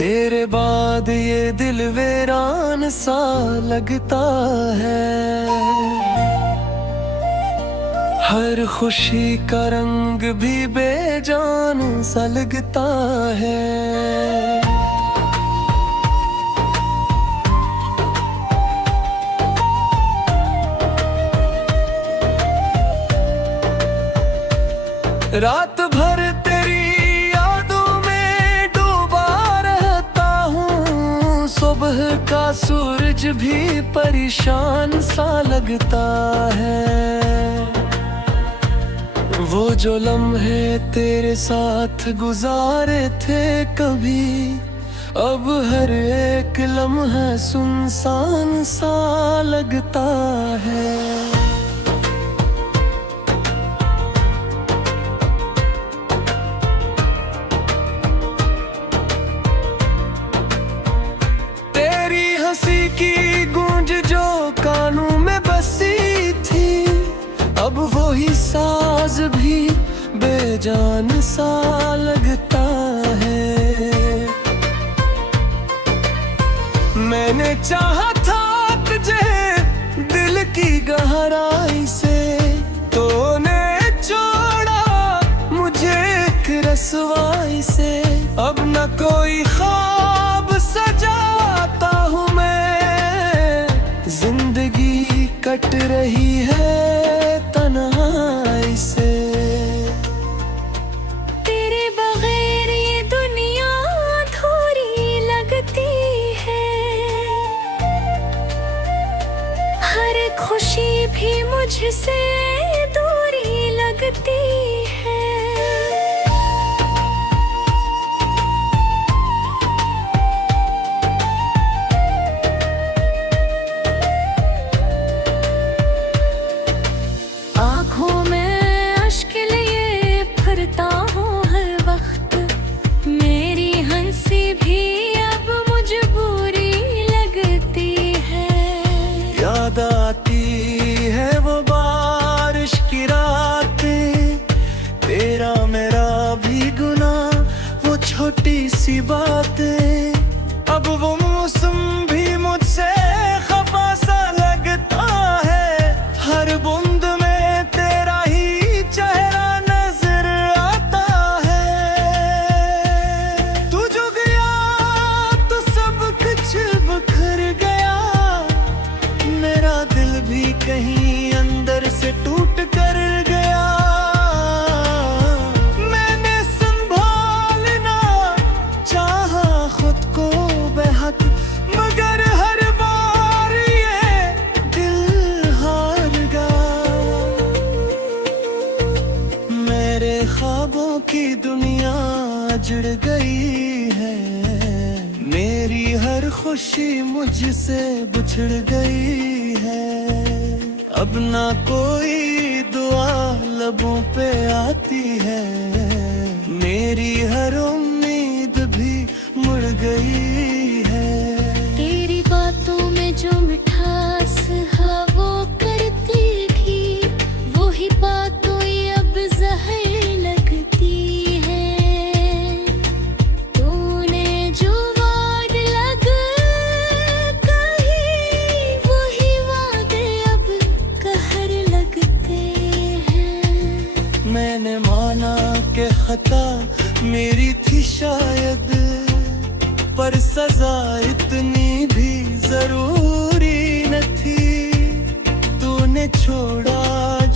तेरे बाद ये दिल वीरान सा लगता है। हर खुशी का रंग भी बेजान सा लगता है। रात भर तेरी यादों में डूबा रहता हूँ। सुबह का सूरज भी परेशान सा लगता है। वो जो लम्हे तेरे साथ गुजारे थे कभी, अब हर एक लम्हा सुनसान सा लगता है। हंसी की गूंज जो कानों में बसी थी, अब वो ही साज भी बेजान सा लगता है। मैंने चाहा था तुझे दिल की गहराई से, तूने छोड़ा मुझे एक रसवाई से। अब न कोई ख्वाब सजाता हूँ मैं, जिंदगी कट रही है तन्हाई से। तेरे बगैर ये दुनिया अधूरी लगती है। हर खुशी भी मुझसे दूरी लगती है। आँखों में अश्क लिए फिरता हूँ हर वक्त, मेरी हंसी भी अब मजबूरी लगती है। याद आती है वो बारिश की रातें, तेरा मेरा भी गुनाह, वो छोटी सी बातें। अब वो मौसम भी मुझसे खफा सा लगता है। हर बूंद में तेरा ही चेहरा नजर आता है। तू जो गया तो सब कुछ बिखर गया, मेरा दिल भी कहीं अंदर से टूट कर गया। मैंने संभालना चाहा खुद को बेहद, मगर हर बार ये दिल हार गया। मेरे ख्वाबों की दुनिया जुड़ गई है, मेरी हर खुशी मुझसे बिछड़ गई है। अब ना कोई दुआ लबों पे आती है, मेरी हर उम्मीद भी मुड़ गई है। तेरी बातों में जो मिठास है वो करती थी, वही बातों अब जहर लगती है। तूने जो वाद लगा कही, वही वादे अब कहर लगते हैं। मैंने माना कि खता मेरी थी शायद, पर सजा इतनी भी जरूरी न थी। तूने छोड़ा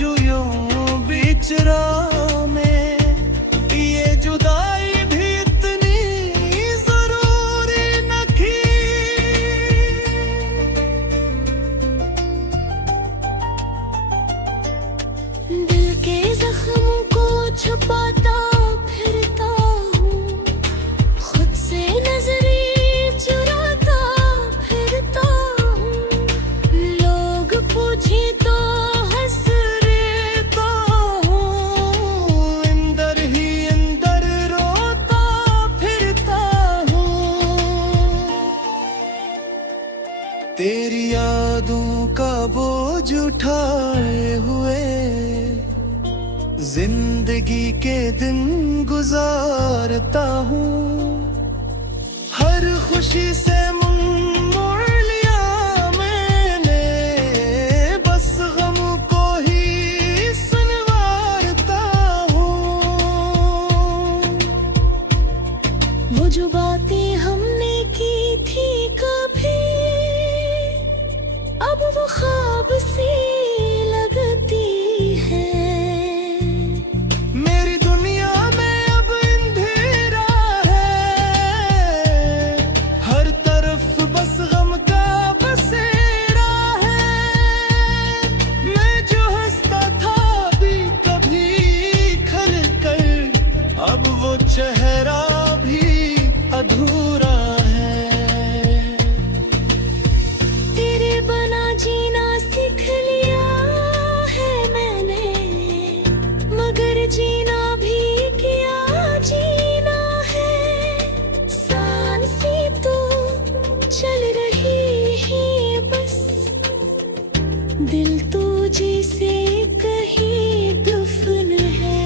जो यूं बीच राह में, ये जुदाई भी इतनी जरूरी न थी। दिल के जख्मों को छुपाता फिरता हूँ, खुद से नजरें चुराता फिरता हूँ। लोग पूछे तो हंस रहता हूँ, अंदर ही अंदर रोता फिरता हूँ। तेरी यादों का बोझ उठाए हुए जिंदगी के दिन गुजारता हूँ। हर खुशी से मुंह मोड़ लिया मैंने, बस गम को ही सुनवारता हूँ। वो जो बातें हमने की थी कभी, अब वो ख्वाब सी लगती है। मेरी दुनिया में अब अंधेरा है, हर तरफ बस गम का बसेरा है। मैं जो हंसता था भी कभी खल कर, अब वो चेहरा भी अधूरा है। तेरे बना जीना सीख लिया है मैंने, मगर जीना भी क्या जीना है। सांसें तो चल रही है बस, दिल तो जिसे कहीं दफन है।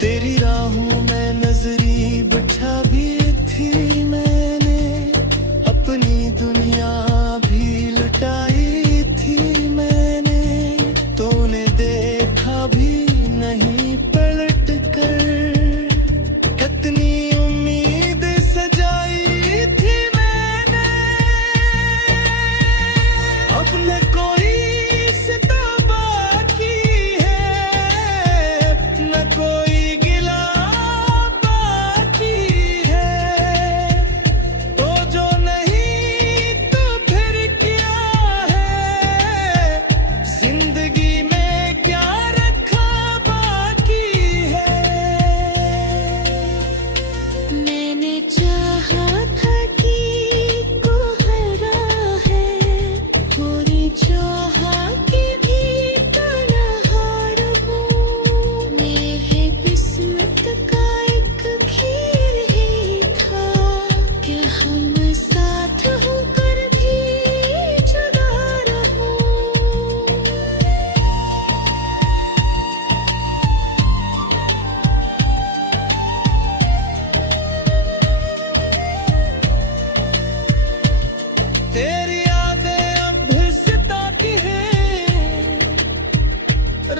तेरी राहों में नजरी बिठा भी थी मैंने, अपनी दुनिया भी लुटाई थी मैंने। तूने देखा भी नहीं पलट कर, कितनी उम्मीद सजाई थी मैंने। अपने कोई सिता बाकी है, न कोई गिला बाकी है। तो जो नहीं तो फिर क्या है, जिंदगी में क्या रखा बाकी है। मैंने चाहा था कि को हरा है, पूरी चाहा कि भी तन्हा रहूं। मेरे किस्मत का एक खेल ही था कि हम साथ होकर भी जुदा रहूं। तेरी यादें अब भी सताती हैं,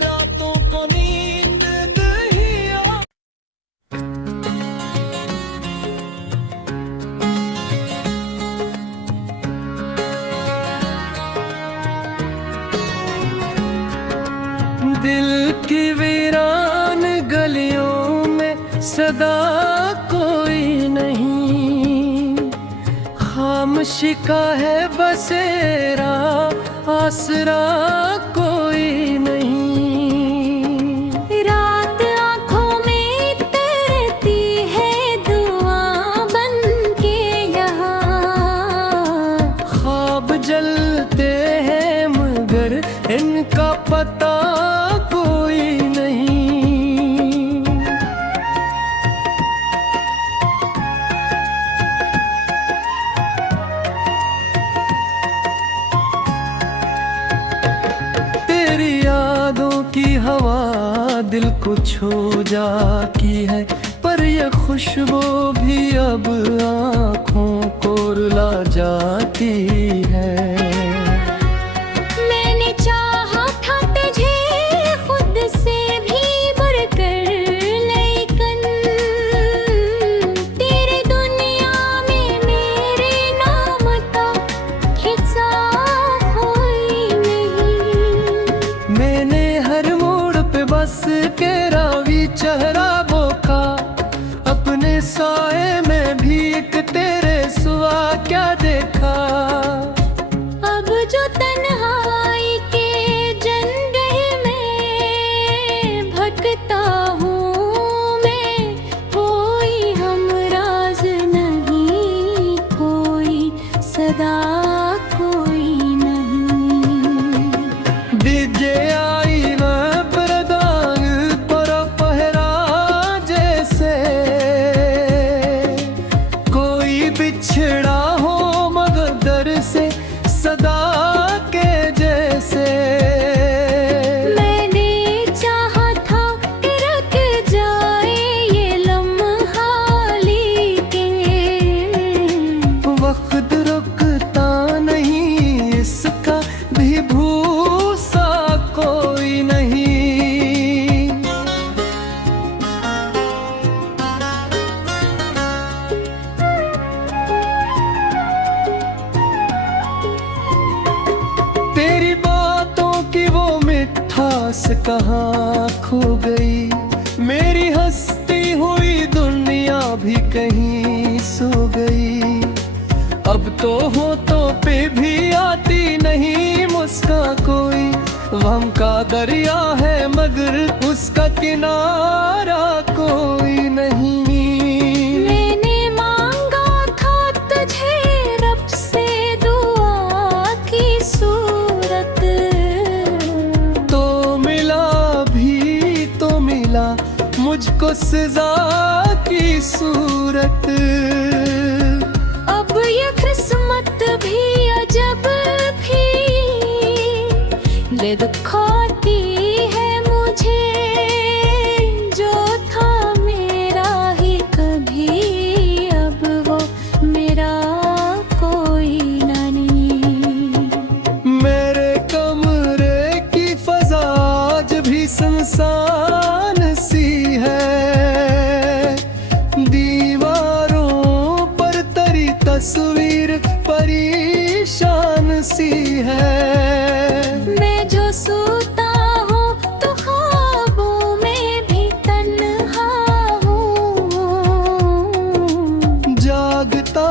रातों को नींद नहीं आ। दिल की वीरान गलियों में सदा कोई नहीं, खामोशी का है बसेरा, आसरा कोई नहीं। रात आँखों में तैरती है दुआ बन के यहाँ, ख्वाब जलते हैं मगर इनका पता कोई नहीं। तेरी यादों की हवा दिल को छू जाती है, पर ये खुशबू भी अब आँखों को रुला जाती है। मैंने चाहा था तुझे खुद से भी बढ़कर, लेकिन तेरे दुनिया में मेरे नाम का खिस्सा कोई नहीं। मैंने हर मोड़ पे बस के रावी चेहरा बोका, अपने साए में भी एक तेरे सिवा क्या देखा। प्यास कहाँ खो गई, मेरी हंसती हुई दुनिया भी कहीं सो गई। अब तो होठों पे भी आती नहीं मुस्कान कोई, गम का दरिया है मगर उसका किनारा कोई नहीं। मैंने मांगा था तुझे रब से दुआ की सूरत, तो मिला भी तो मिला मुझको सजा की सूरत। अब ये किस्मत भी अजब भी ले दिखाती है मुझे, जो था मेरा ही कभी अब वो मेरा कोई नहीं। मेरे कमरे की फजा आज भी सुनसान सी है, दीवारों पर तरी तस्वीर परेशान सी है। मैं जो सोता हूँ तो ख्वाबों में भी तन्हा हूँ, जागता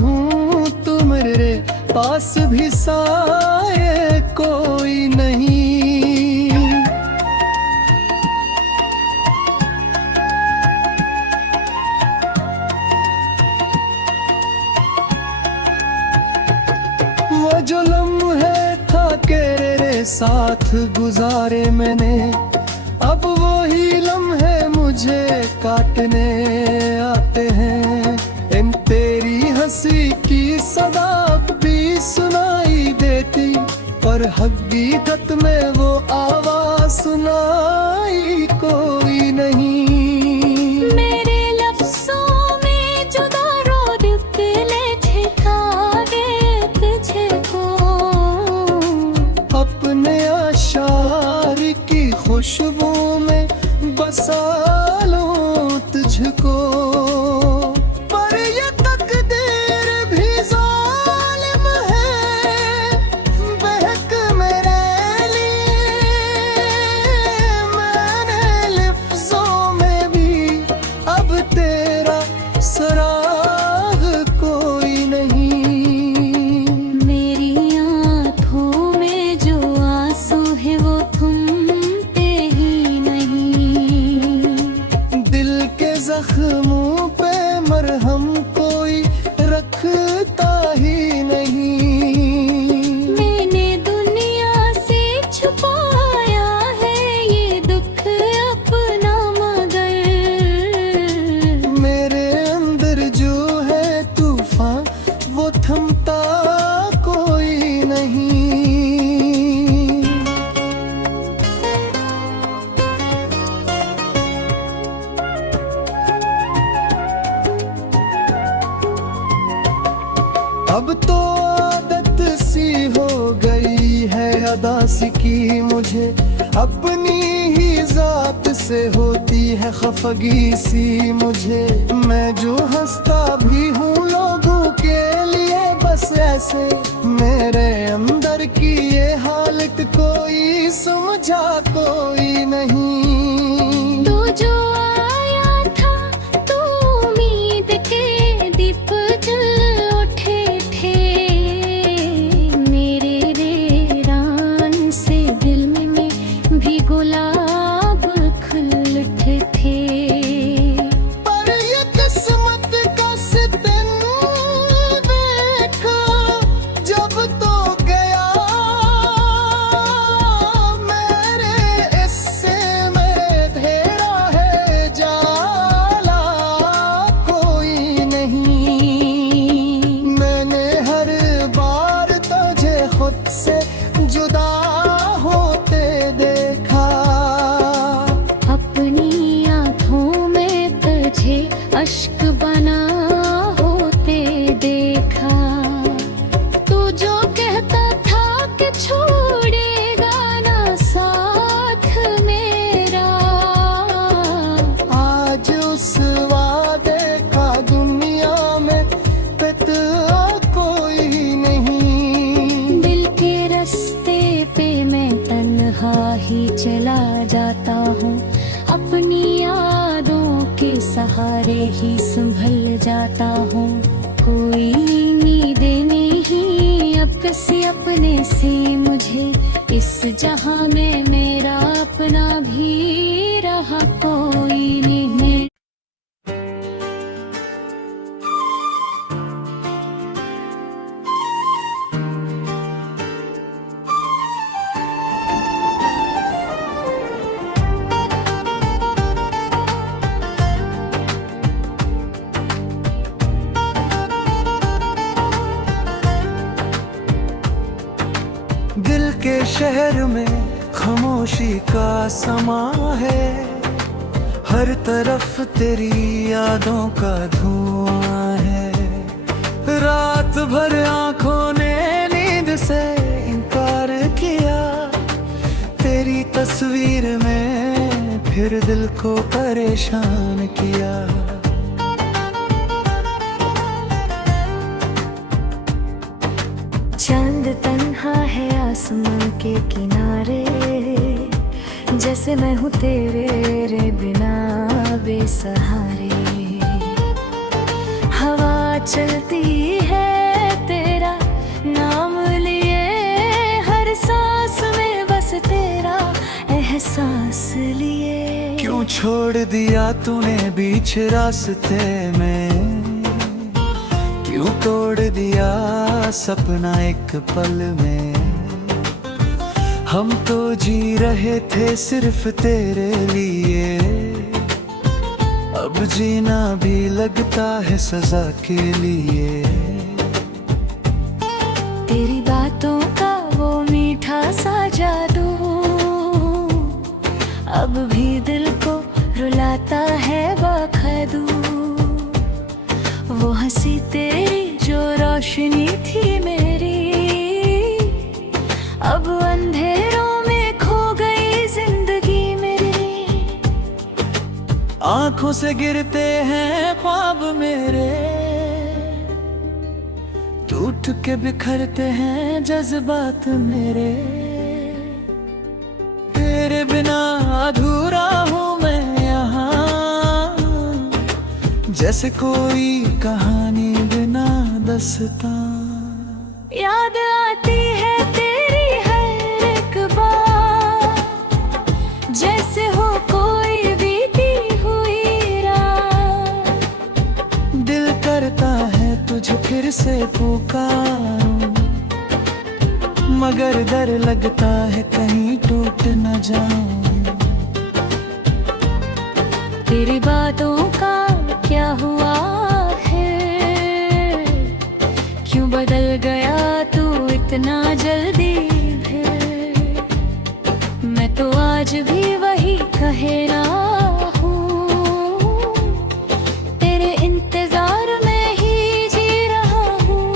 हूँ तो मेरे पास भी साए कोई नहीं। वो जो लम्हे था तेरे साथ गुजारे मैंने, अब वही लम्हे मुझे काटने आते हैं। इन तेरी हंसी की सदा भी सुनाई देती, पर हकीकत में वो आवाज सुनाई कोई नहीं। मेरे लफ्ज़ों में जुदा रो दिले ठिकाने तुझको, अपने अशार की खुशबू में बसा लूं तुझको। पर ये तकदीर भी जालिम है, बहक मेरे लिए। मैंने लफ्ज़ों में भी अब तेरा सराग कोई नहीं। मेरी आँखों में जो आंसू है वो थमते ही नहीं। दिल के जख्मों पे मरहम कोई रखता ही नहीं। मैंने दुनिया से छुपाया है ये दुख अपना, मगर मेरे अंदर जो है तूफान वो थमता कोई नहीं। अब तो आदत सी हो गई है अदा सी की मुझे, अपनी ही जात से होती है खफगी सी मुझे। मैं जो हंसता भी हूँ लोगों के लिए बस ऐसे, मेरे अंदर की ये हालत कोई समझा कोई नहीं। तू जो आया था तू उम्मीद के दीप जल उठे थे, मेरे रेरान से दिल में भी गुलाब खिल उठे थे। पर ये किस्मत का सितम देखा जब तो गया, मेरे हिस्से में धेरा है जाला कोई नहीं। मैंने हर बार तुझे खुद से जुदा होते देखा, अपनी आँखों में तुझे अश्क बना होते देखा। तू जो कहता था कि छोड़ेगा ना साथ मेरा, आज उस वादे का दुनिया में पिता कोई नहीं। दिल के रास्ते पे मैं तन्हा ही चला के सहारे ही संभल जाता हूँ। कोई उम्मीदें नहीं अब किसी अपने से मुझे, इस जहां में मेरा अपना भी रहा कोई नहीं। दिल के शहर में खामोशी का समा है, हर तरफ तेरी यादों का धुआं है। रात भर आंखों ने नींद से इनकार किया, तेरी तस्वीर में फिर दिल को परेशान किया। चांद तन्हा है आसमां के किनारे, जैसे मैं हूँ तेरे रे बिना बेसहारे। हवा चलती है तेरा नाम लिए, हर सांस में बस तेरा एहसास लिए। क्यों छोड़ दिया तूने बीच रास्ते में, क्यों तोड़ दिया सपना एक पल में। हम तो जी रहे थे सिर्फ तेरे लिए, अब जीना भी लगता है सजा के लिए। तेरी बातों का वो मीठा सा जादू अब भी दिल को रुलाता है बखदू। वो हंसी तेरी जो रोशनी थी मेरी, अब अंधेरों में खो गई जिंदगी मेरी। आंखों से गिरते हैं ख्वाब मेरे, टूट के बिखरते हैं जज्बात मेरे। तेरे बिना अधूरा हूँ मैं यहाँ, जैसे कोई कहानी बिना दास्तां। याद आती है तेरी हर एक बात, जैसे हो कोई बीती हुई रात। दिल करता है तुझे फिर से पुकारूं, मगर डर लगता है कहीं टूट न जाऊं। तेरी बातों का क्या हुआ है, क्यों बदल गया तू इतना जल्दी फिर। मैं तो आज भी वही कहना हूँ, तेरे इंतजार में ही जी रहा हूँ।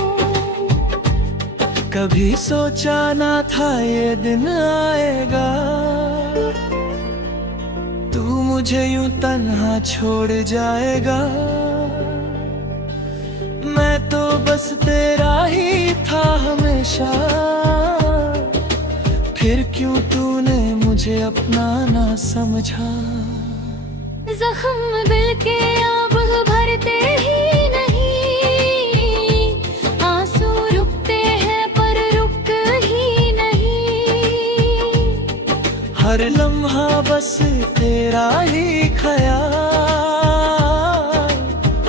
कभी सोचा ना था ये दिन आएगा, तू मुझे यूं तन्हा छोड़ जाएगा। मैं तो बस तेरा ही था हमेशा, फिर क्यों तूने मुझे अपना ना समझा। जख्म दिल के अब भरते ही नहीं, आंसू रुकते हैं पर रुक ही नहीं। हर लम्हा बस तेरा ही ख्याल,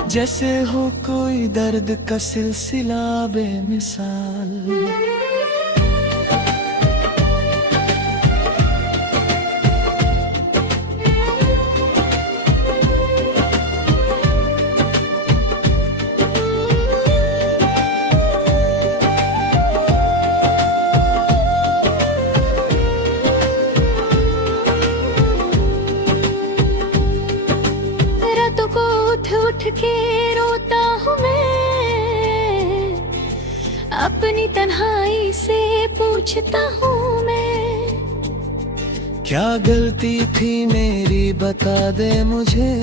जैसे हो कोई दर्द का सिलसिला बेमिसाल। रातों को उठ उठ के रोता हूँ मैं, अपनी तन्हाई से पूछता हूँ मैं। क्या गलती थी मेरी बता दे मुझे,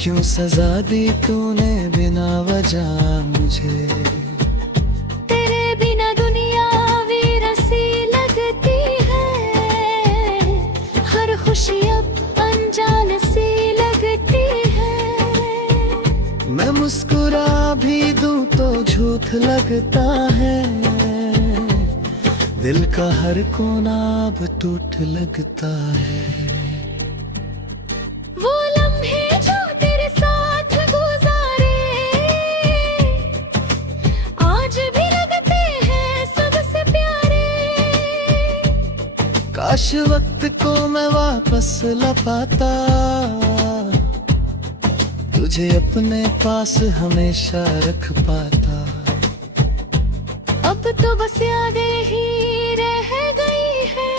क्यों सजा दी तूने बिना वजह मुझे। तेरे बिना दुनिया वीरसी लगती है, हर खुशी अब अनजान सी मुस्कुरा भी दूं तो झूठ लगता है, दिल का हर कोना अब टूट लगता है। वो लम्हे जो तेरे साथ गुजारे आज भी लगते हैं सबसे प्यारे। काश वक्त को मैं वापस ला पाता, तुझे अपने पास हमेशा रख पाता। अब तो बस यादें ही रह गई है,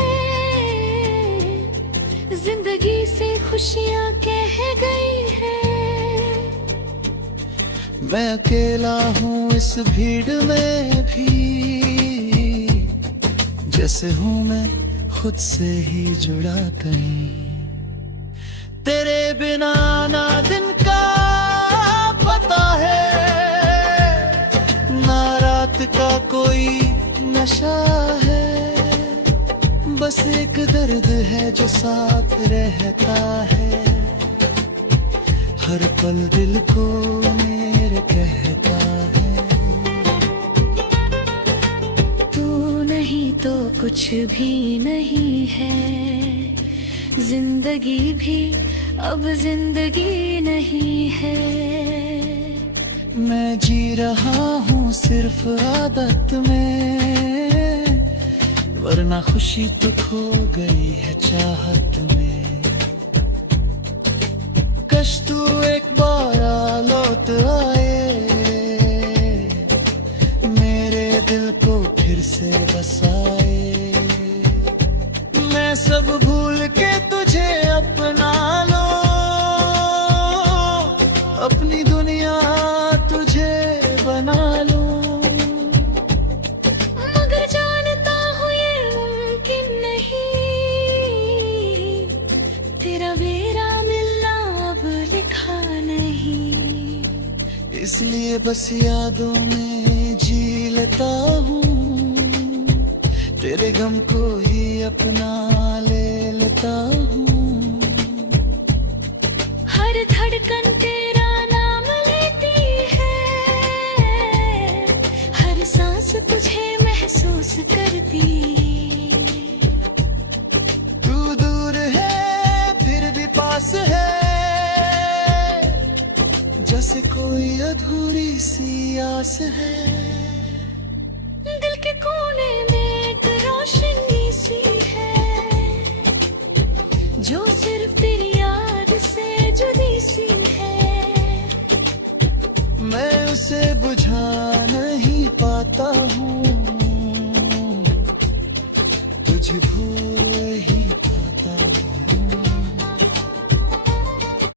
जिंदगी से खुशियां कह गई है। मैं अकेला हूँ इस भीड़ में भी, जैसे हूँ मैं खुद से ही जुड़ा कहीं। तेरे बिना ना दिन का पता है, ना रात का कोई नशा है। बस एक दर्द है जो साथ रहता है, हर पल दिल को मेरे कहता है। तू नहीं तो कुछ भी नहीं है, जिंदगी भी अब जिंदगी नहीं है। मैं जी रहा हूँ सिर्फ आदत में, वरना खुशी तो खो गई है चाहत में। कश तू एक बार लौट आए, मेरे दिल को फिर से बसाए। मैं सब भूल के तुझे अपना लो, अपनी दुनिया तुझे बना लूं। मगर जानता हूँ ये मुमकिन नहीं, तेरा मेरा मिलना अब लिखा नहीं। इसलिए बस यादों में जी लेता हूँ, तेरे गम को ही अपना ले लेता हूँ। हर धड़कन तेरा नाम लेती है, हर सांस तुझे महसूस करती। तू दूर है फिर भी पास है, जैसे कोई अधूरी सी आस है। दिल के कोने में एक रोशनी सी है, जो सिर्फ